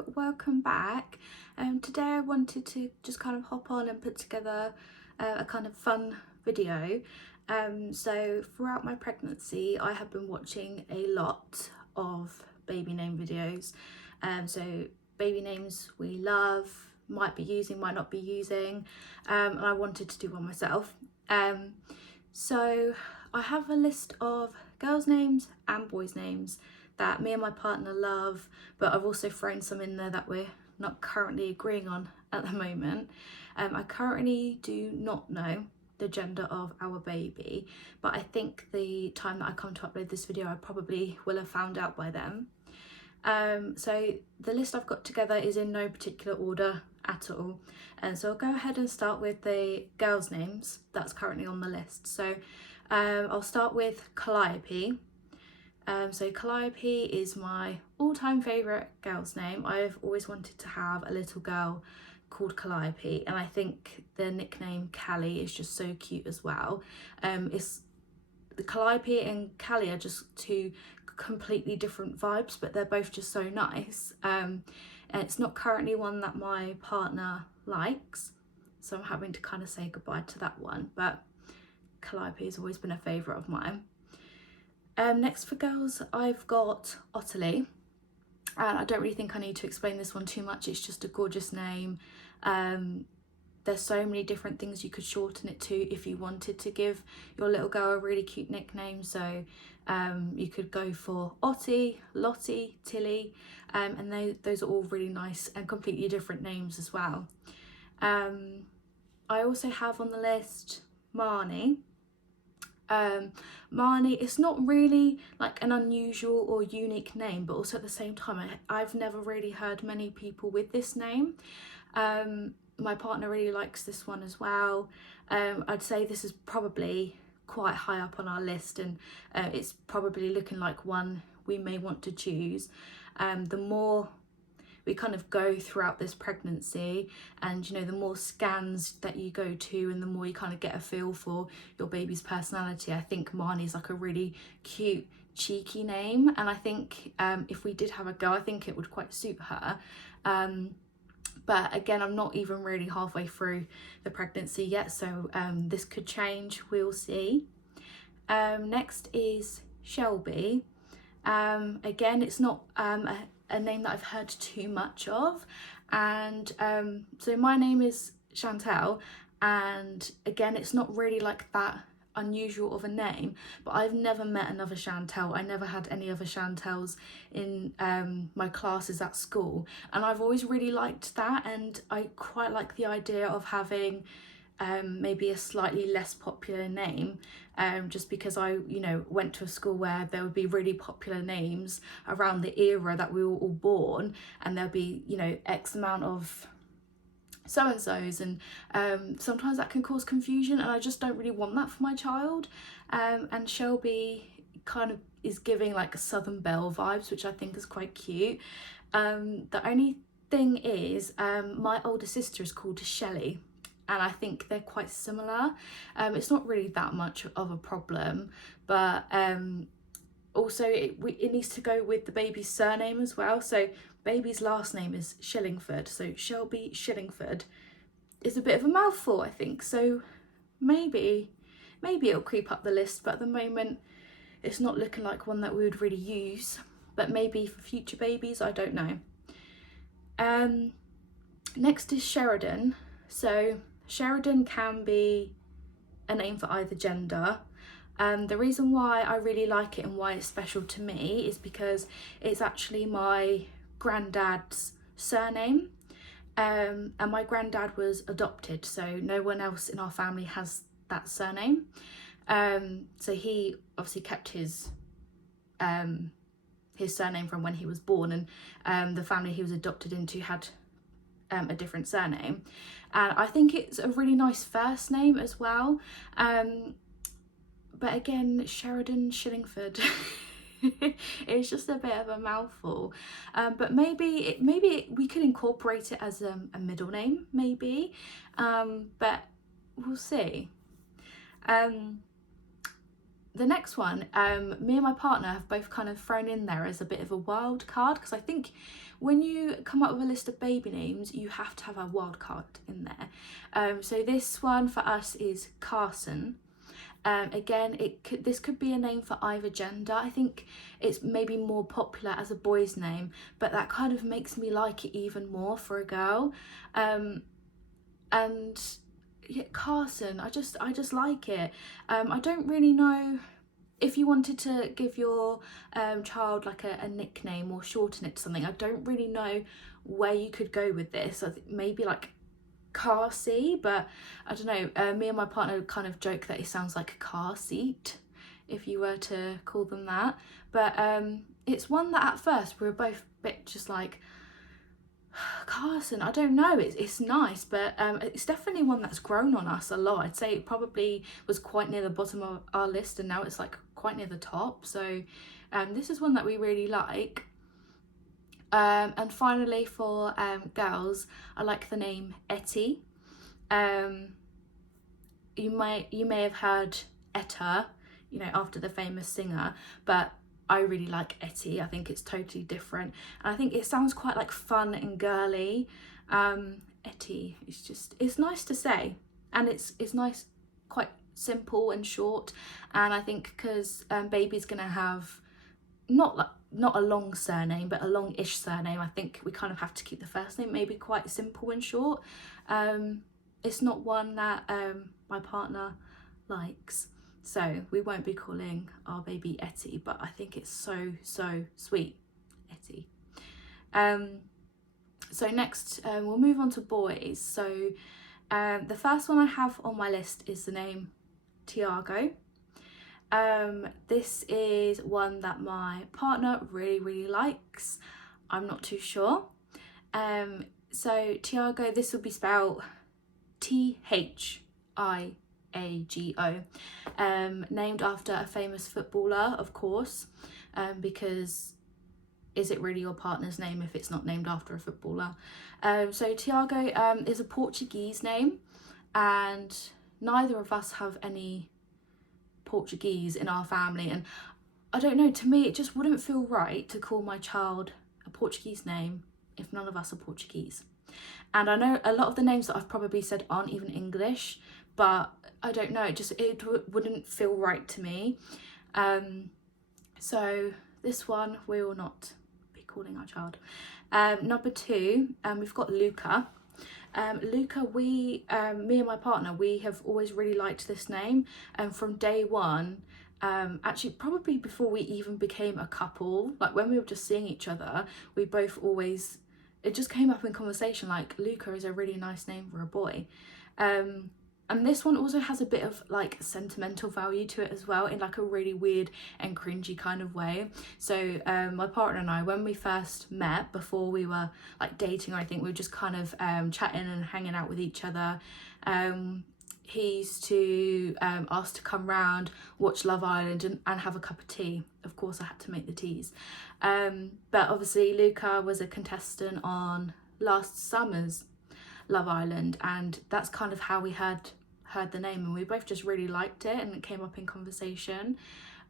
Hello, welcome back. Today I wanted to just kind of hop on and put together a kind of fun video. So throughout my pregnancy I have been watching a lot of baby name videos. So baby names we love, might be using, might not be using, and I wanted to do one myself. So I have a list of girls' names and boys' names that me and my partner love, but I've also thrown some in there that we're not currently agreeing on at the moment. I currently do not know the gender of our baby, but I think the time that I come to upload this video I probably will have found out by then. So the list I've got together is in no particular order at all, and so I'll go ahead and start with the girls' names that's currently on the list. So I'll start with Calliope. So Calliope is my all-time favourite girl's name. I've always wanted to have a little girl called Calliope, and I think the nickname Callie is just so cute as well. It's the Calliope and Callie are just two completely different vibes, but they're both just so nice. And it's not currently one that my partner likes, so I'm having to kind of say goodbye to that one, but Calliope has always been a favourite of mine. Next for girls I've got Ottilie, and I don't really think I need to explain this one too much. It's just a gorgeous name. There's so many different things you could shorten it to if you wanted to give your little girl a really cute nickname. So you could go for Ottie, Lottie, Tilly, and those are all really nice and completely different names as well. I also have on the list Marnie. Marnie, it's not really like an unusual or unique name, but also at the same time I've never really heard many people with this name. My partner really likes this one as well. I'd say this is probably quite high up on our list, and it's probably looking like one we may want to choose. The more we kind of go throughout this pregnancy, and you know, the more scans that you go to and the more you kind of get a feel for your baby's personality, I think Marnie's like a really cute, cheeky name, and I think if we did have a girl, I think it would quite suit her. But again, I'm not even really halfway through the pregnancy yet, so this could change, we'll see. Next is Shelby. Again, it's not a name that I've heard too much of, and so my name is Chantel, and again, it's not really like that unusual of a name, but I've never met another Chantel. I never had any other Chantels in my classes at school, and I've always really liked that, and I quite like the idea of having maybe a slightly less popular name, just because I, you know, went to a school where there would be really popular names around the era that we were all born, and there'll be, you know, X amount of so-and-sos, and sometimes that can cause confusion, and I just don't really want that for my child. And Shelby kind of is giving like a Southern Belle vibes, which I think is quite cute. The only thing is my older sister is called Shelley, and I think they're quite similar. It's not really that much of a problem, but also it needs to go with the baby's surname as well. So baby's last name is Shillingford, so Shelby Shillingford is a bit of a mouthful, I think. So maybe it'll creep up the list, but at the moment it's not looking like one that we would really use, but maybe for future babies, I don't know. Next is Sheridan. So Sheridan can be a name for either gender. The reason why I really like it and why it's special to me is because it's actually my granddad's surname, and my granddad was adopted, so no one else in our family has that surname. So he obviously kept his surname from when he was born, and the family he was adopted into had a different surname, and I think it's a really nice first name as well. But again, Sheridan Shillingford it's just a bit of a mouthful, but maybe we could incorporate it as a middle name, maybe, but we'll see. the next one, me and my partner have both kind of thrown in there as a bit of a wild card, because I think when you come up with a list of baby names, you have to have a wild card in there. So this one for us is Carson. Again, this could be a name for either gender. I think it's maybe more popular as a boy's name, but that kind of makes me like it even more for a girl. And yeah, Carson, I just like it. I don't really know if you wanted to give your child like a nickname or shorten it to something. I don't really know where you could go with this. I think maybe like Carsey, but I don't know. Me and my partner kind of joke that it sounds like a car seat if you were to call them that. But it's one that at first we were both a bit just like, Carson, I don't know, it's nice, but it's definitely one that's grown on us a lot. I'd say it probably was quite near the bottom of our list, and now it's like quite near the top. So this is one that we really like. And finally for girls, I like the name Etty. You may have heard Etta, you know, after the famous singer, but I really like Etty. I think it's totally different, and I think it sounds quite like fun and girly. Etty, it's nice to say, and it's nice, quite simple and short. And I think because baby's gonna have not a long surname, but a long-ish surname, I think we kind of have to keep the first name maybe quite simple and short. It's not one that my partner likes, so we won't be calling our baby Etty, but I think it's so sweet, Etty. So next we'll move on to boys. So the first one I have on my list is the name Tiago. This is one that my partner really likes. I'm not too sure. So Tiago, this will be spelled Thiago, named after a famous footballer, of course, because is it really your partner's name if it's not named after a footballer? So Tiago is a Portuguese name, and neither of us have any Portuguese in our family, and I don't know, to me it just wouldn't feel right to call my child a Portuguese name if none of us are Portuguese. And I know a lot of the names that I've probably said aren't even English, but I don't know, it wouldn't feel right to me. So this one we will not be calling our child. Number 2, we've got Luca. Luca, me and my partner, we have always really liked this name, and from day one, actually probably before we even became a couple, like when we were just seeing each other, we both always, it just came up in conversation like Luca is a really nice name for a boy. And this one also has a bit of like sentimental value to it as well, in like a really weird and cringy kind of way. So my partner and I, when we first met, before we were like dating or anything, we were just kind of chatting and hanging out with each other. He used to ask to come round, watch Love Island and have a cup of tea. Of course I had to make the teas. But obviously Luca was a contestant on last summer's Love Island, and that's kind of how we heard the name, and we both just really liked it and it came up in conversation.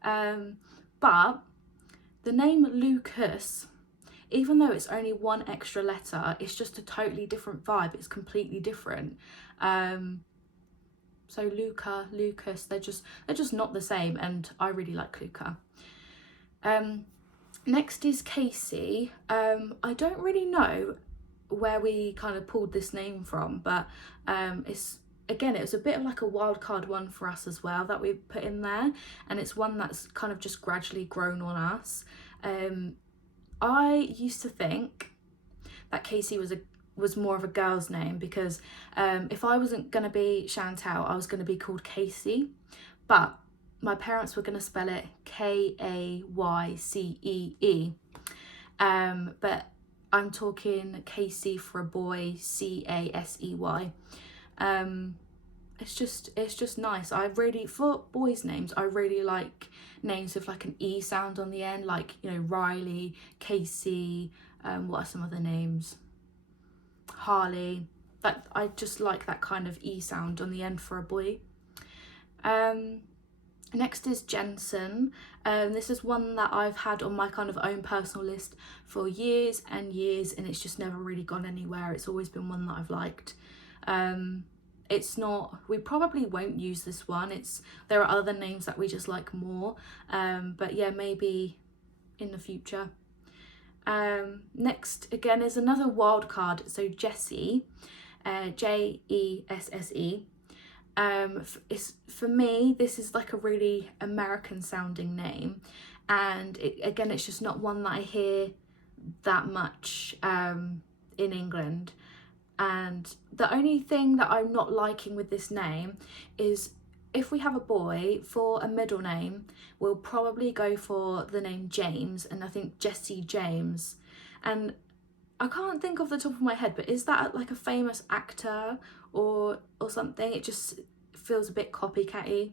But the name Lucas, even though it's only one extra letter, it's just a totally different vibe. It's completely different. So Luca, Lucas, they're just not the same, and I really like Luca. Next is Casey. I don't really know where we kind of pulled this name from, but it was a bit of like a wild card one for us as well that we put in there, and it's one that's kind of just gradually grown on us. I used to think that Casey was more of a girl's name, because if I wasn't going to be Chantal, I was going to be called Casey, but my parents were going to spell it Kaycee. But I'm talking Casey for a boy, Casey. It's just nice. For boys' names, I really like names with like an E sound on the end, like, you know, Riley, Casey, what are some other names? Harley. But I just like that kind of E sound on the end for a boy. Next is Jensen. This is one that I've had on my kind of own personal list for years and years, and it's just never really gone anywhere. It's always been one that I've liked. It's not, we probably won't use this one. There are other names that we just like more. But yeah, maybe in the future. Next again is another wild card. So Jessie, Jesse. For me, this is like a really American sounding name, and it's just not one that I hear that much in England. And the only thing that I'm not liking with this name is, if we have a boy, for a middle name, we'll probably go for the name James, and I think Jesse James. And I can't think off the top of my head, but is that like a famous actor or something? It just feels a bit copycatty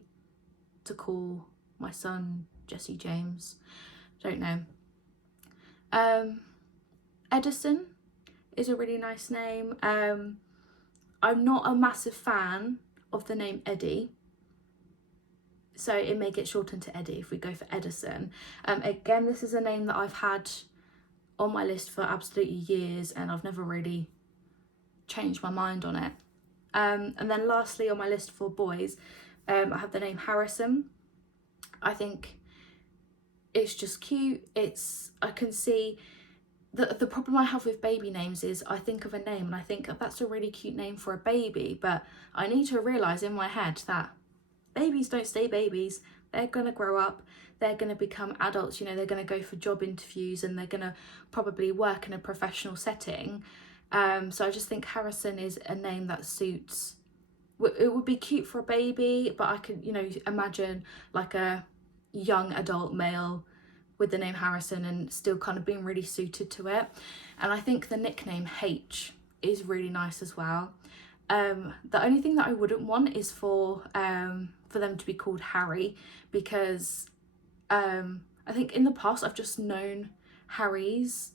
to call my son Jesse James. Don't know. Edison is a really nice name. I'm not a massive fan of the name Eddie, so it may get shortened to Eddie if we go for Edison. Again, this is a name that I've had on my list for absolutely years, and I've never really changed my mind on it. And then lastly on my list for boys, I have the name Harrison. I think it's just cute. I can see the problem I have with baby names is I think of a name and I think that's a really cute name for a baby, but I need to realise in my head that babies don't stay babies. They're going to grow up, they're going to become adults, you know, they're going to go for job interviews and they're going to probably work in a professional setting. So I just think Harrison is a name that suits. It would be cute for a baby, but I could, you know, imagine like a young adult male with the name Harrison and still kind of being really suited to it. And I think the nickname H is really nice as well. The only thing that I wouldn't want is for them to be called Harry, because I think in the past I've just known Harrys,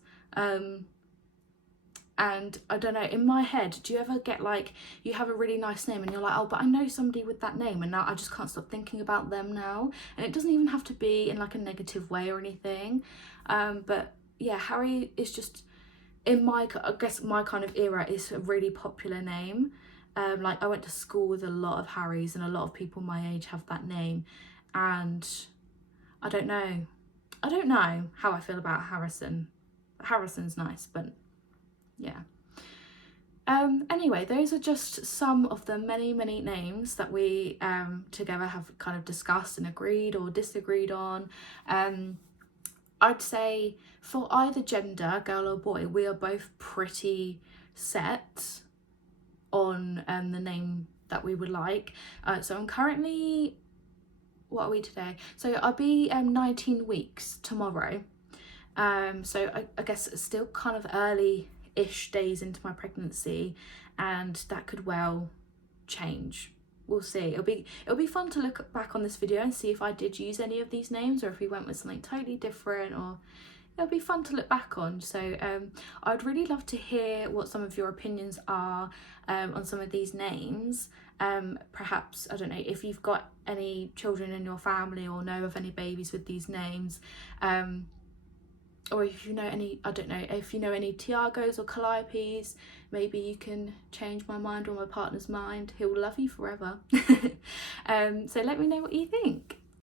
and I don't know, in my head, do you ever get like, you have a really nice name and you're like, oh, but I know somebody with that name and now I just can't stop thinking about them now. And it doesn't even have to be in like a negative way or anything. But yeah, Harry is just, I guess my kind of era, is a really popular name. Like I went to school with a lot of Harrys and a lot of people my age have that name. And I don't know how I feel about Harrison. Harrison's nice, but yeah. Anyway, those are just some of the many names that we together have kind of discussed and agreed or disagreed on. I'd say for either gender, girl or boy, we are both pretty set on the name that we would like. So I'm currently, what are we today? So I'll be 19 weeks tomorrow. So I guess it's still kind of early-ish days into my pregnancy, and that could well change. We'll see. It'll be fun to look back on this video and see if I did use any of these names or if we went with something totally different, or it'll be fun to look back on. So I'd really love to hear what some of your opinions are on some of these names. Perhaps, I don't know, if you've got any children in your family or know of any babies with these names, or if you know any, I don't know, if you know any Tiagos or Calliopes, maybe you can change my mind or my partner's mind. He'll love you forever. So let me know what you think.